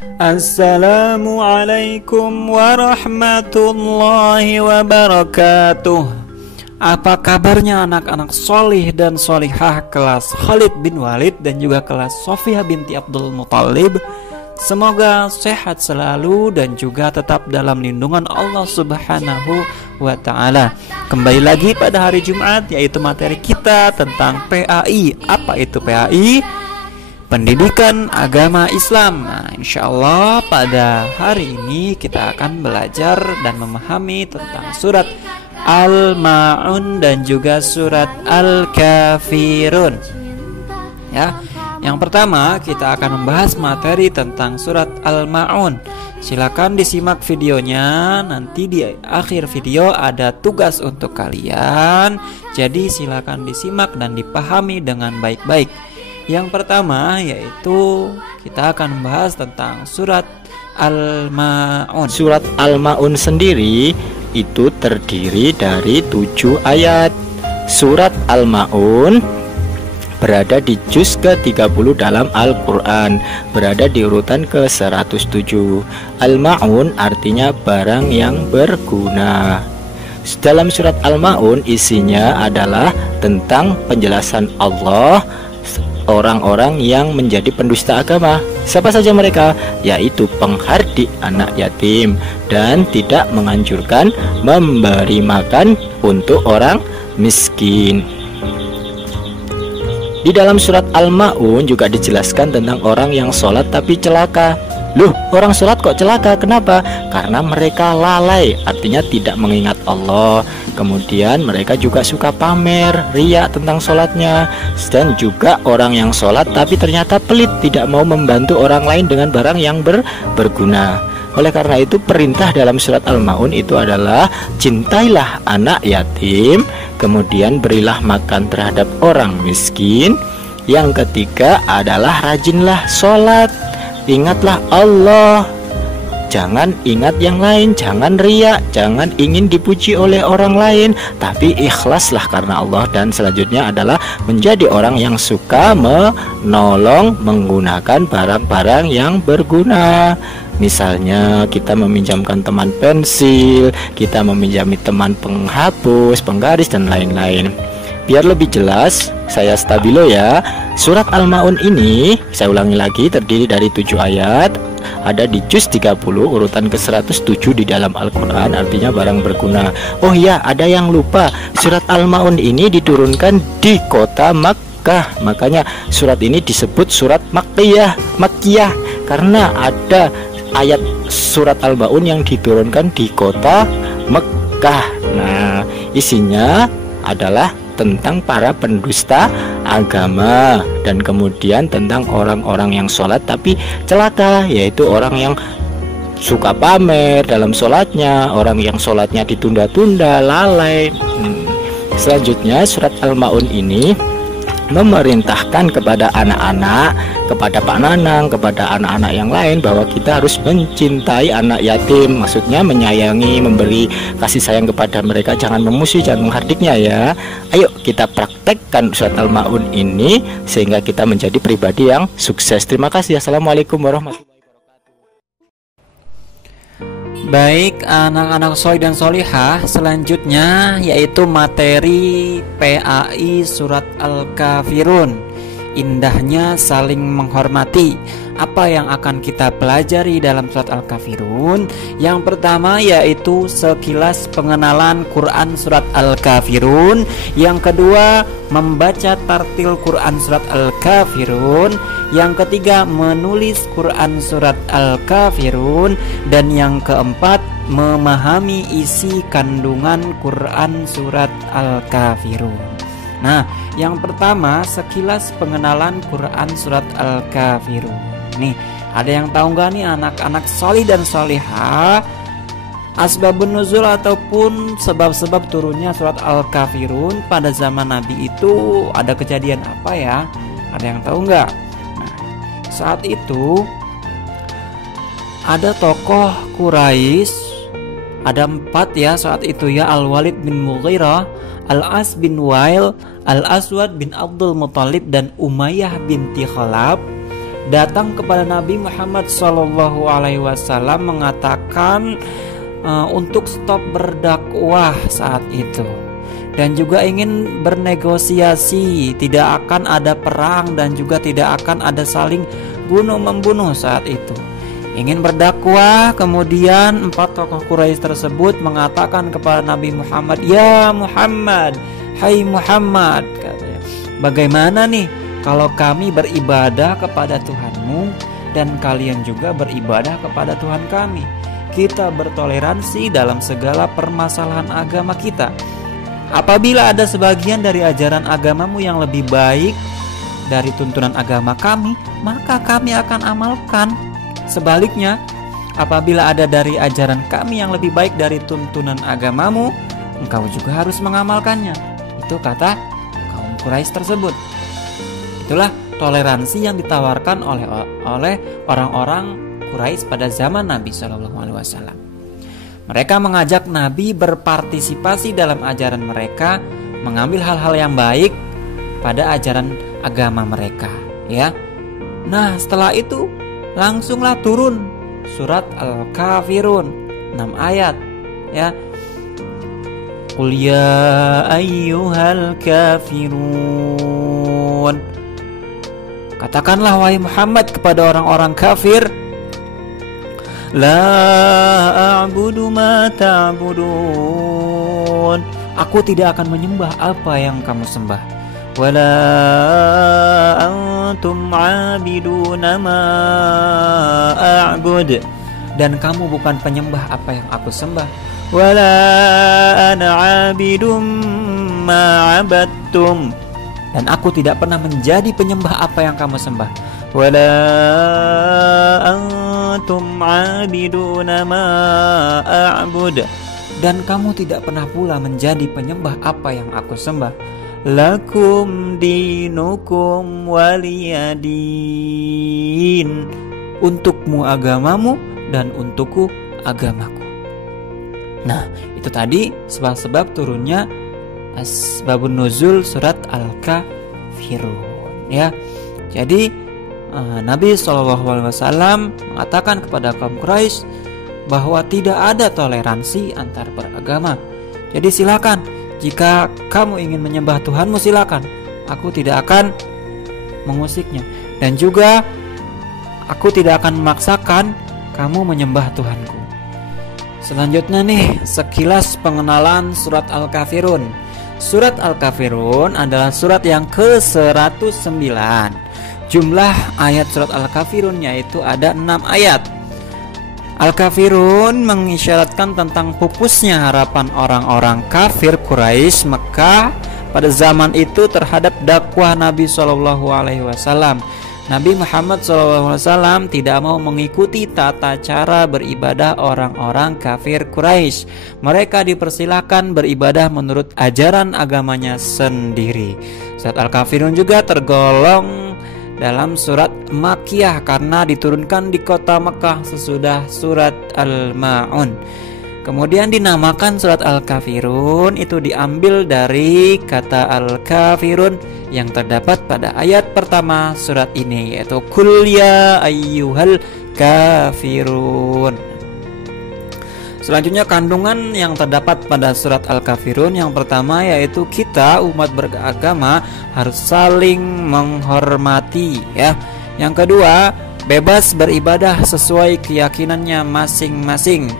Assalamualaikum warahmatullahi wabarakatuh. Apa kabarnya anak-anak solih dan solihah kelas Khalid bin Walid dan juga kelas Sofia binti Abdul Muthalib? Semoga sehat selalu dan juga tetap dalam lindungan Allah Subhanahu wa ta'ala. Kembali lagi pada hari Jumat, yaitu materi kita tentang PAI. Apa itu PAI? Pendidikan Agama Islam. Nah, insya Allah pada hari ini kita akan belajar dan memahami tentang surat Al-Ma'un dan juga surat Al-Kafirun. Ya, yang pertama kita akan membahas materi tentang surat Al-Ma'un. Silakan disimak videonya. Nanti di akhir video ada tugas untuk kalian. Jadi silakan disimak dan dipahami dengan baik-baik. Yang pertama yaitu kita akan membahas tentang surat Al-Ma'un. Surat Al-Ma'un sendiri itu terdiri dari 7 ayat. Surat Al-Ma'un berada di juz ke-30 dalam Al-Quran, berada di urutan ke-107. Al-Ma'un artinya barang yang berguna. Dalam surat Al-Ma'un isinya adalah tentang penjelasan Allah orang-orang yang menjadi pendusta agama. Siapa saja mereka? Yaitu penghardik anak yatim dan tidak menganjurkan memberi makan untuk orang miskin. Di dalam surat Al-Ma'un juga dijelaskan tentang orang yang sholat tapi celaka. Loh, orang sholat kok celaka? Kenapa? Karena mereka lalai, artinya tidak mengingat Allah. Kemudian mereka juga suka pamer, riya tentang sholatnya. Dan juga orang yang sholat tapi ternyata pelit, tidak mau membantu orang lain dengan barang yang berguna. Oleh karena itu perintah dalam surat Al-Ma'un itu adalah cintailah anak yatim, kemudian berilah makan terhadap orang miskin. Yang ketiga adalah rajinlah sholat. Ingatlah Allah, jangan ingat yang lain, jangan riya, jangan ingin dipuji oleh orang lain, tapi ikhlaslah karena Allah. Dan selanjutnya adalah menjadi orang yang suka menolong menggunakan barang-barang yang berguna. Misalnya kita meminjamkan teman pensil, kita meminjami teman penghapus, penggaris dan lain-lain. Biar lebih jelas, saya Stabilo ya. Surat Al-Ma'un ini, saya ulangi lagi, terdiri dari 7 ayat. Ada di juz 30 urutan ke-107 di dalam Al-Quran, artinya barang berguna. Oh iya, ada yang lupa. Surat Al-Ma'un ini diturunkan di kota Makkah. Makanya surat ini disebut surat Makkiyah, karena ada ayat surat Al-Ma'un yang diturunkan di kota Makkah. Nah, isinya adalah tentang para pendusta agama dan kemudian tentang orang-orang yang sholat tapi celaka, yaitu orang yang suka pamer dalam sholatnya, orang yang sholatnya ditunda-tunda, lalai. Selanjutnya surat Al-Ma'un ini memerintahkan kepada anak-anak, kepada Pak Nanang, kepada anak-anak yang lain bahwa kita harus mencintai anak yatim. Maksudnya menyayangi, memberi kasih sayang kepada mereka, jangan memusuhi, jangan menghardiknya ya. Ayo kita praktekkan surat Al-Ma'un ini sehingga kita menjadi pribadi yang sukses. Terima kasih. Assalamualaikum warahmatullahi wabarakatuh. Baik anak-anak solih dan solihah, selanjutnya yaitu materi PAI surat Al-Kafirun. Indahnya saling menghormati. Apa yang akan kita pelajari dalam surat Al-Kafirun? Yang pertama yaitu sekilas pengenalan Quran surat Al-Kafirun. Yang kedua membaca tartil Quran surat Al-Kafirun. Yang ketiga menulis Quran surat Al-Kafirun. Dan yang keempat memahami isi kandungan Quran surat Al-Kafirun. Nah, yang pertama sekilas pengenalan Quran surat Al-Kafirun. Nih, ada yang tahu nggak nih anak-anak solih dan solihah, asbabun nuzul ataupun sebab-sebab turunnya surat Al-Kafirun pada zaman Nabi itu ada kejadian apa ya? Ada yang tahu nggak? Nah, saat itu ada tokoh Quraisy, ada 4 ya saat itu ya, Al-Walid bin Mughirah, Al-As bin Wail, Al-Aswad bin Abdul Muthalib dan Umayyah binti Khalaf. datang kepada Nabi Muhammad SAW mengatakan untuk stop berdakwah saat itu, dan juga ingin bernegosiasi, tidak akan ada perang dan juga tidak akan ada saling bunuh-membunuh saat itu. Ingin berdakwah, kemudian 4 tokoh Quraisy tersebut mengatakan kepada Nabi Muhammad, "Ya Muhammad, hai Muhammad," katanya, "bagaimana nih kalau kami beribadah kepada Tuhanmu dan kalian juga beribadah kepada Tuhan kami? Kita bertoleransi dalam segala permasalahan agama kita. Apabila ada sebagian dari ajaran agamamu yang lebih baik dari tuntunan agama kami, maka kami akan amalkan. Sebaliknya, apabila ada dari ajaran kami yang lebih baik dari tuntunan agamamu, engkau juga harus mengamalkannya." Itu kata kaum Quraisy tersebut. Itulah toleransi yang ditawarkan oleh orang-orang Quraisy pada zaman Nabi SAW. Mereka mengajak Nabi berpartisipasi dalam ajaran mereka, mengambil hal-hal yang baik pada ajaran agama mereka, ya. Nah, setelah itu langsunglah turun surat Al-Kafirun 6 ayat, ya. Qul ya ayyuhal kafirun. Katakanlah wahai Muhammad kepada orang-orang kafir, la a'budu ma ta'budun. Aku tidak akan menyembah apa yang kamu sembah. Wala antum 'abiduna ma a'bud. Dan kamu bukan penyembah apa yang aku sembah. Wala ana 'abidum ma 'abadtum. Dan aku tidak pernah menjadi penyembah apa yang kamu sembah. Wala antum 'abiduna ma a'bud. Dan kamu tidak pernah pula menjadi penyembah apa yang aku sembah. Lakum dinukum waliyadin. Untukmu agamamu dan untukku agamaku. Nah, itu tadi sebab-sebab turunnya asbabun nuzul surat Al-Kafirun, ya. Jadi Nabi SAW mengatakan kepada kaum Quraisy bahwa tidak ada toleransi antar beragama. Jadi silakan, jika kamu ingin menyembah Tuhanmu silakan, aku tidak akan mengusiknya. Dan juga aku tidak akan memaksakan kamu menyembah Tuhanku. Selanjutnya nih, sekilas pengenalan surat Al-Kafirun. Surat Al-Kafirun adalah surat yang ke-109. Jumlah ayat surat Al-Kafirun yaitu ada 6 ayat. Al-Kafirun mengisyaratkan tentang pupusnya harapan orang-orang kafir Quraisy Mekah pada zaman itu terhadap dakwah Nabi SAW. Nabi Muhammad SAW tidak mau mengikuti tata cara beribadah orang-orang kafir Quraisy. Mereka dipersilahkan beribadah menurut ajaran agamanya sendiri. Surat Al-Kafirun juga tergolong dalam surat Makkiyah karena diturunkan di kota Mekah sesudah surat Al-Ma'un. Kemudian dinamakan surat Al-Kafirun itu diambil dari kata Al-Kafirun yang terdapat pada ayat pertama surat ini, yaitu Qul ya ayyuhal kafirun. Selanjutnya kandungan yang terdapat pada surat Al-Kafirun yang pertama yaitu kita umat beragama harus saling menghormati, ya. Yang kedua, bebas beribadah sesuai keyakinannya masing-masing.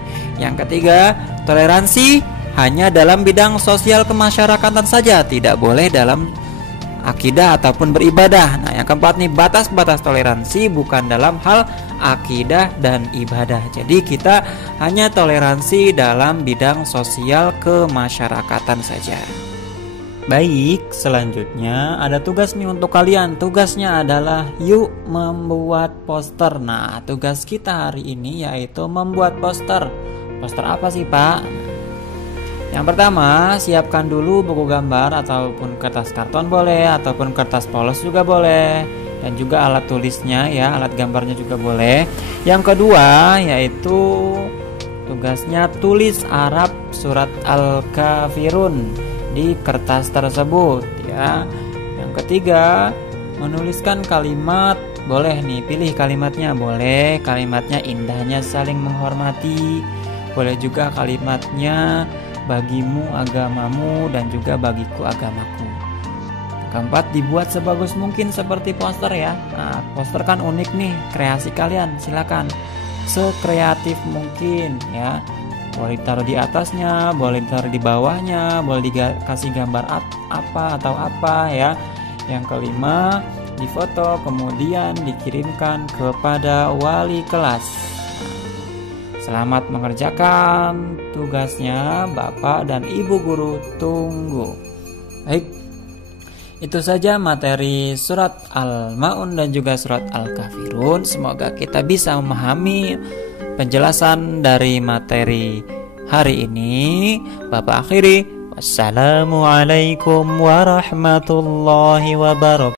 Yang ketiga, toleransi hanya dalam bidang sosial kemasyarakatan saja, tidak boleh dalam akidah ataupun beribadah. Nah, yang keempat nih, batas-batas toleransi bukan dalam hal akidah dan ibadah. Jadi kita hanya toleransi dalam bidang sosial kemasyarakatan saja. Baik, selanjutnya ada tugas nih untuk kalian. Tugasnya adalah yuk membuat poster. Nah, tugas kita hari ini yaitu membuat poster. Poster apa sih, Pak? Yang pertama, siapkan dulu buku gambar ataupun kertas karton boleh, ataupun kertas polos juga boleh, dan juga alat tulisnya, ya, alat gambarnya juga boleh. Yang kedua yaitu tugasnya tulis Arab surat Al-Kafirun di kertas tersebut, ya. Yang ketiga, menuliskan kalimat boleh nih pilih kalimatnya, boleh kalimatnya indahnya saling menghormati, boleh juga kalimatnya bagimu agamamu dan juga bagiku agamaku. Keempat, dibuat sebagus mungkin seperti poster ya. Nah, poster kan unik nih, kreasi kalian, silakan sekreatif mungkin ya. Boleh ditaruh di atasnya, boleh ditaruh di bawahnya, boleh dikasih gambar apa atau apa ya. Yang kelima, difoto kemudian dikirimkan kepada wali kelas. Selamat mengerjakan tugasnya, Bapak dan Ibu guru tunggu. Baik, itu saja materi surat Al-Ma'un dan juga surat Al-Kafirun. Semoga kita bisa memahami penjelasan dari materi hari ini. Bapak akhiri, wassalamualaikum warahmatullahi wabarakatuh.